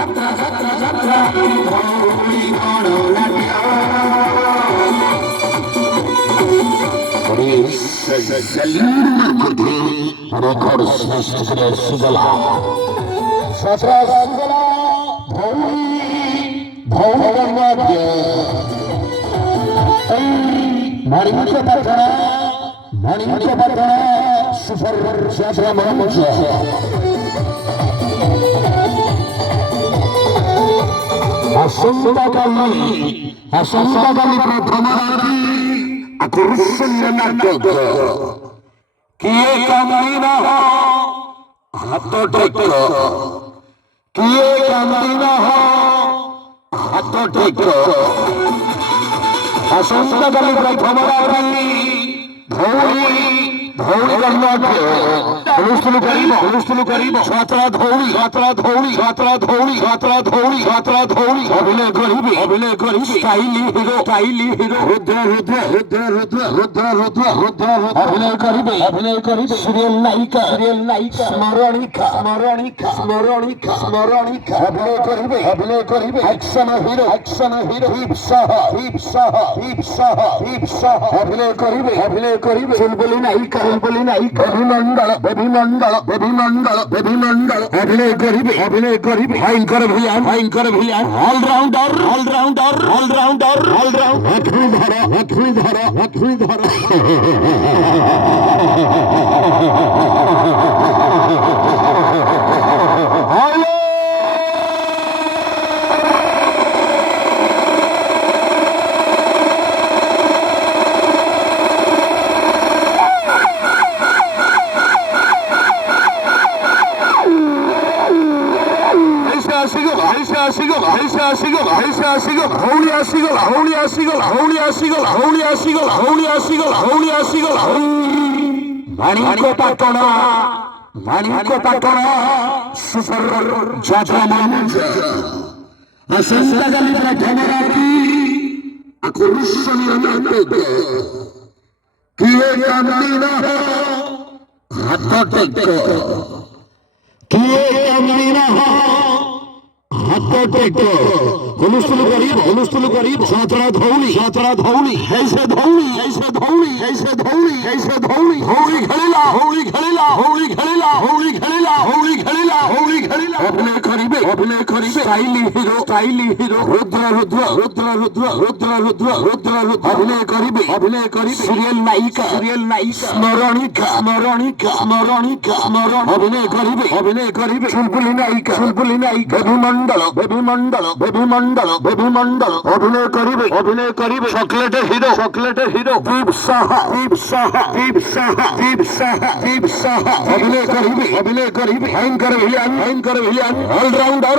যাত্রা যাত্রা যাত্রা ধৌলি গণনাট্য রেকর্ড সৃষ্টি করে সুজলা সুজলা ধৌলি ধৌলি গণনাট্য মানিক পাটনা সুফর যাত্রা মঞ্চ আসন্তাকালী প্রথম আকর্ষণীয় নাটক কিয়ে কান্দি না হাত টেক কিয়ে কান্দি না হাত টেক আসন্তাকালী প্রথম ধৌলি ধৌলি গণনাট্য অনুষ্ঠান করিব যাত্রা ধৌলি অভিনয় করিবে স্টাইলি হিরো রুদ্র অভিনয় করিবে সিরিয়াল নায়িকা স্মরণিকা অভিনয় করিবে অ্যাকশন হিরো হিপ সহ অভিনয় করিবে চুলবুলি নায়িকা অভিনন্দন অভিনয় করিবে ভয়ঙ্কর ভিলিয়ান অলরাউন্ডার হাতুড়ি ধর মানিক পাটনা সুফর যাত্রা মঞ্চ আসন্তাকালী প্রথম আকর্ষণীয় নাটক কিয়ে কান্দি না হাত টেক কিয়ে কান্দি না হাত টেক অনুষ্ঠান করিব যাত্রা ধৌলি ऐसे धौली খেলিলা অভিনয় করিবে স্টাইলি হিরো রুদ্র অভিনয় করিবে সিরিয়াল নায়িকা স্মরণিকা অভিনয় করিবে চুলবুলি নায়িকা বেবিমণ্ডল অভিনয় করিবে চকলেটের হিরো দীপ সাহা অভিনয় করিবে ভয়ঙ্কর ভিলিয়ান অলরাউন্ডার